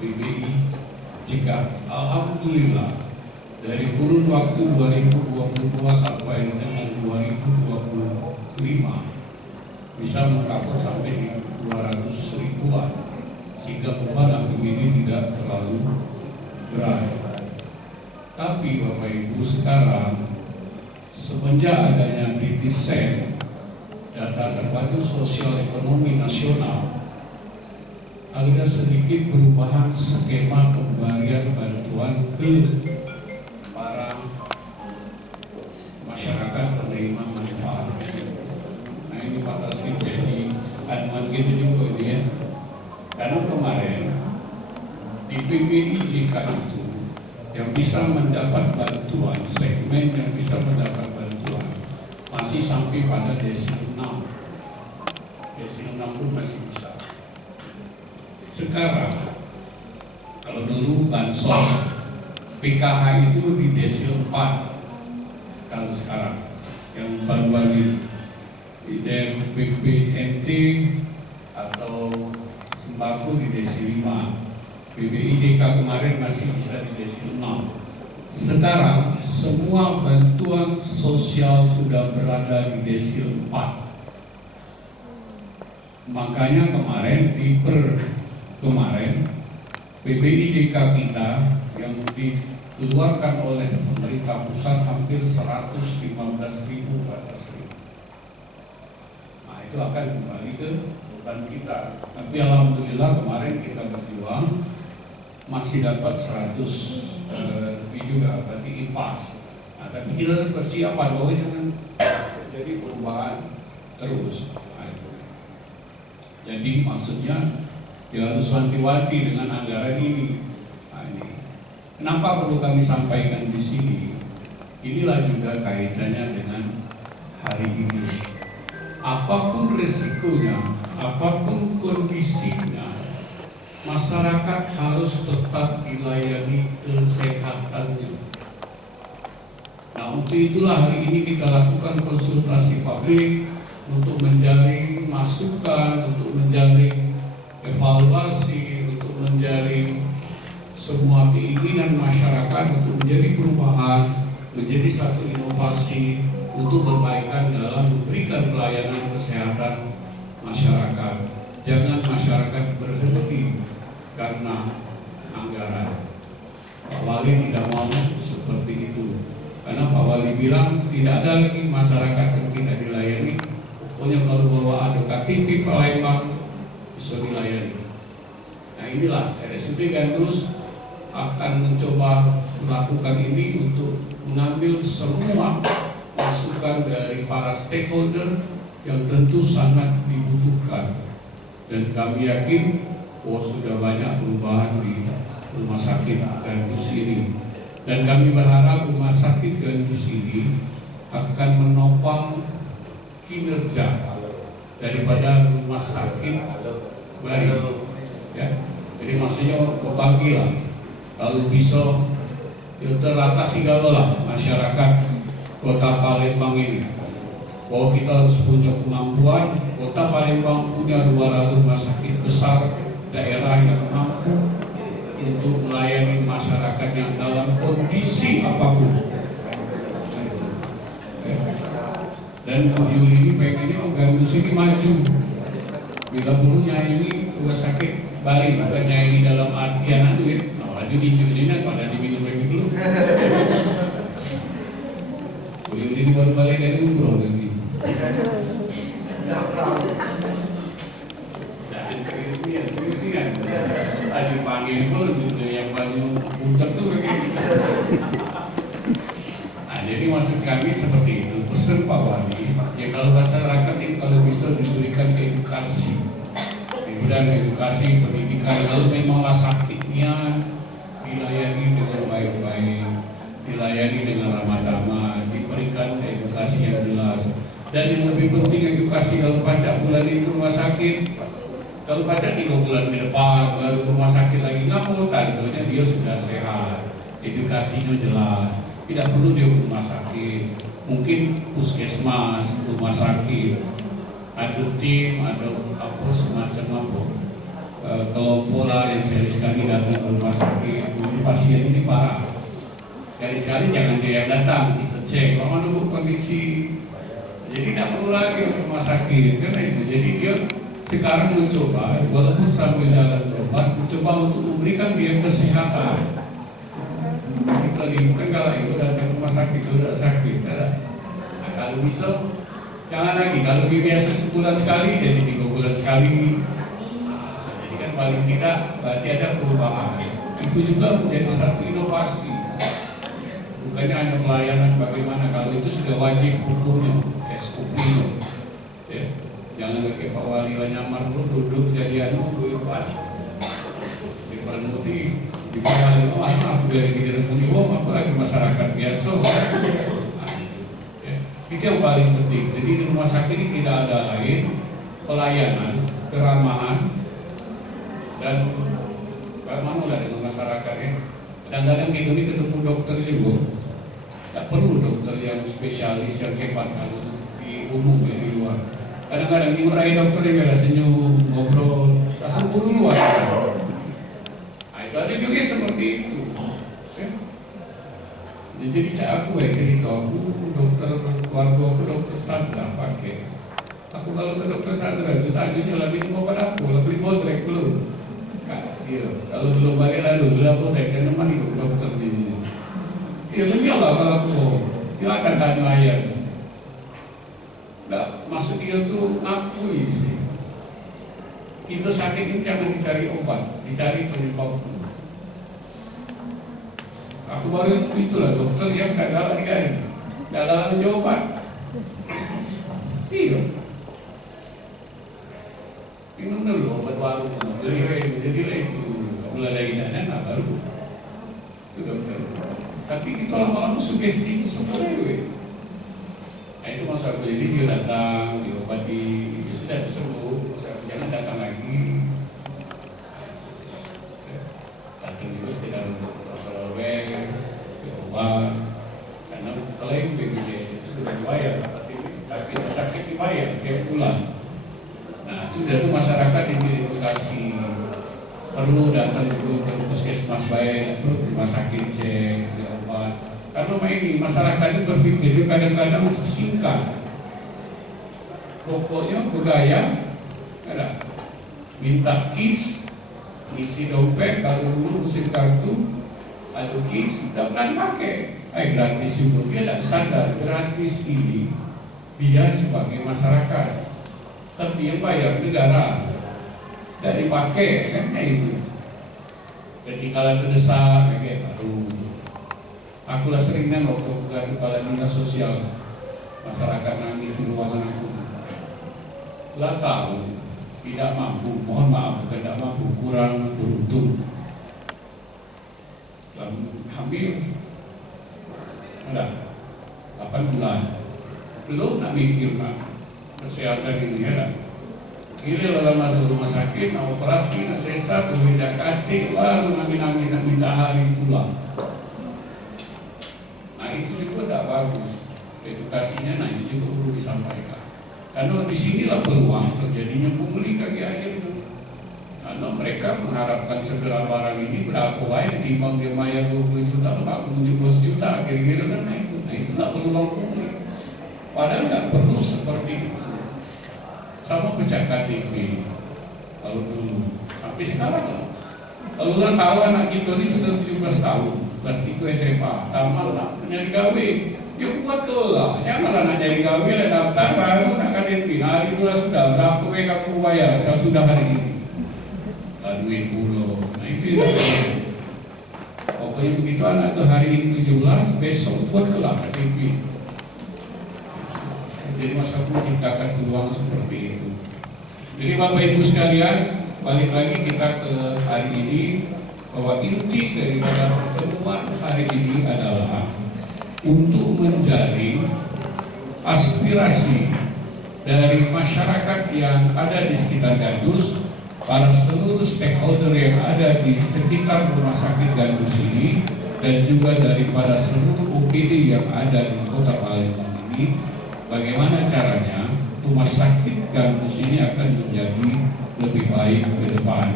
PBI jika alhamdulillah dari kurun waktu 2022 sampai dengan 2025 bisa mengcover sampai di 200 ribuan, sehingga beban APBD tidak terlalu berat. Tapi Bapak Ibu, sekarang semenjak adanya DTSEN, data terpadu sosial ekonomi nasional, ada sedikit perubahan skema pemberian bantuan ke para masyarakat penerima manfaat. Nah ini Pak Taslim jadi anuan gitu juga ya. Karena kemarin di PBIJK itu yang bisa mendapat bantuan, segmen yang bisa mendapat bantuan masih sampai pada desil 6. Desil 6 pun masih bisa. Sekarang kalau dulu bansos PKH itu di desil 4, kalau sekarang yang baru-baru di BPNT atau sembako di desil 5, PBIJK kemarin masih bisa di desil 6. Sekarang semua bantuan sosial sudah berada di desil 4. Makanya kemarin PBIJK kita yang dikeluarkan oleh pemerintah pusat hampir 115.000 batas. Nah itu akan kembali ke beban kita. Tapi alhamdulillah kemarin kita berjuang masih dapat 100 lebih juga, berarti impas. Nah, tapi kita persiapan bahwa jangan terjadi perubahan terus. Nah, jadi maksudnya ya harus wanti-wanti dengan anggaran ini. Nah, ini. Kenapa perlu kami sampaikan di sini? Inilah juga kaitannya dengan hari ini. Apapun resikonya, apapun kondisinya, masyarakat harus tetap dilayani kesehatannya. Nah, untuk itulah hari ini kita lakukan konsultasi publik untuk menjaring masukan, untuk menjaring evaluasi, untuk menjaring semua keinginan masyarakat untuk menjadi perubahan, menjadi satu inovasi untuk perbaikan dalam memberikan pelayanan kesehatan masyarakat. Jangan masyarakat berhenti karena anggaran. Pak Wali tidak mau seperti itu, karena Pak Wali bilang tidak ada lagi masyarakat yang tidak dilayani. Pokoknya kalau bawa ada KTP Palembang bisa dilayani. Nah inilah RSUD Gandus akan mencoba melakukan ini untuk mengambil semua masukan dari para stakeholder yang tentu sangat dibutuhkan. Dan kami yakin bahwa sudah banyak perubahan di rumah sakit Gandus ini. Dan kami berharap rumah sakit Gandus ini akan menopang kinerja daripada rumah sakit baru. Ya. Jadi maksudnya berbagilah. Kalau bisa ya teratasi lah masyarakat Kota Palembang ini. Bahwa kita harus punya kemampuan. Kota Palembang punya 200 rumah sakit besar daerah yang mampu untuk melayani masyarakat yang dalam kondisi apapun. Dan Bu Yuli ini pengennya Gandus ini maju. Bila perlu nyanyi rumah sakit Bali, bukan nyanyi dalam artian duit. Nah, maju di Yuli pada diminum lagi dulu. Bu Yuli ini baru balik dari umroh lagi. Serius-serius. Tadi panggil pun gitu yang baju puncak tuh begini. Nah, jadi maksud kami seperti itu. Pesan Pak Wali, ya kalau masyarakat ini kalau bisa diberikan edukasi, diberikan edukasi, pendidikan, kalau memanglah sakitnya dilayani dengan baik-baik, dilayani dengan ramah tamah, diberikan edukasi yang jelas. Dan yang lebih penting edukasi kalau pajak bulan itu rumah sakit. Kalau pajak 3 bulan ke depan baru rumah sakit lagi, nggak mau tandanya dia sudah sehat, edukasinya jelas, tidak perlu dia rumah sakit, mungkin puskesmas, rumah sakit, ada tim, ada apa semacam apa. kalau pola yang sekali datang ke rumah sakit, ini pasien ini parah. Sekali-sekali jangan dia yang datang, kita cek, kalau menunggu kondisi. Jadi tidak perlu lagi ke rumah sakit, karena itu. Jadi dia sekarang mencoba, walaupun sambil jalan obat, mencoba untuk memberikan dia kesehatan. Kita lihat kalau itu datang ke rumah sakit, itu sudah sakit. Nah, kalau bisa, jangan lagi. Kalau biasa sebulan sekali, jadi 3 bulan sekali. Jadi kan paling tidak berarti ada perubahan. Itu juga menjadi satu inovasi. Bukannya hanya pelayanan bagaimana, kalau itu sudah wajib hukumnya, SOP-nya. Ya. Jangan pakai Pak Wali nyamar duduk jadi gue Pak. Di Permuti, di Pak Wali, aku dari kita punya apa lagi masyarakat biasa. Ya. Itu yang paling penting. Jadi di rumah sakit ini tidak ada lain pelayanan, keramahan, dan bagaimana dengan masyarakat ya. Kadang-kadang kita ini ketemu dokter juga. Tak perlu dokter yang spesialis yang hebat kalau di umum ya, di luar. Kadang-kadang dimarahi dokter yang ada senyum, ngobrol, asal buru luar. Nah, itu ada juga seperti itu. Ya. Jadi aku cerita aku dokter keluarga aku dokter Sandra pakai. Aku kalau ke dokter Sandra itu tadinya lagi mau pada aku, lebih botrek belum. Iya, kalau belum balik lalu, belum botrek dan teman itu dokter ini. Ya menjawab kalau aku, dia akan tanya ayat. Nggak, maksud dia tuh ngakui sih. Kita sakit ini jangan dicari obat, dicari penyebab. Aku baru itulah dokter yang nggak galak dikali, nggak galak obat. Iya. Minum dulu obat baru, jadi itu mulai dari dana baru. Itu dokter. Tapi kita lama-lama sugesti semua itu. Nah itu masalah beli dia datang, diobati, itu sudah sembuh, jangan datang lagi. Datang juga tidak untuk oleh diobat, karena klaim BPJS itu sudah dibayar, tapi sakit dibayar tiap bulan. Nah sudah itu masyarakat yang diedukasi perlu datang dulu ke puskesmas baik, terus rumah sakit cek, diobat. Karena ini masyarakat itu berpikir kadang-kadang singkat. Pokoknya budaya ada minta kis, isi dompet, kalau dulu musim kartu, ada kis, tidak pernah dipakai. Gratis juga, dia tidak sadar gratis ini dia sebagai masyarakat, tapi yang bayar negara. Tidak dipakai kan itu. Ketika terdesak kayak baru. Aku lah sering nengok ke kepala dinas sosial, masyarakat nangis di ruangan aku. Lah tahu tidak mampu, mohon maaf tidak mampu, kurang beruntung. Hampir ada 8 bulan belum nak mikir nak kesehatan ini ada. Kira dalam masuk rumah sakit, nak operasi, nak sesar, berbeda katik, baru nangis nak minta hari pulang. Nah itu juga tidak bagus. Edukasinya nah ini juga perlu disampaikan. Karena di sinilah peluang terjadinya pungli kaki ayam itu. Karena mereka mengharapkan segera barang ini berapa banyak timbang dia bayar 20 juta, 40 juta, kira-kira kan itu. Nah itulah peluang pungli. Padahal tidak perlu seperti itu. Sama pecah KTP kalau dulu, tapi sekarang lah. Kalau ulang tahu anak kita ini sudah 17 tahun, kelas 3 SMA, tamat nak nyari gawe, ya buat lah. Janganlah nak nyari gawe, lah daftar baru nak KTP. Hari itu lah sudah berapa kamu bayar, saya sudah hari ini. Duit dulu, nah itu yang pokoknya begitu anak itu hari ini 17, besok buat kelak KTP. Jadi masa menciptakan peluang seperti itu. Jadi Bapak Ibu sekalian, balik lagi kita ke hari ini, bahwa inti daripada pertemuan hari ini adalah untuk menjaring aspirasi dari masyarakat yang ada di sekitar Gandus, para seluruh stakeholder yang ada di sekitar rumah sakit Gandus ini, dan juga daripada seluruh OPD yang ada di Kota Palembang ini. Bagaimana caranya rumah sakit Gandus ini akan menjadi lebih baik ke depan.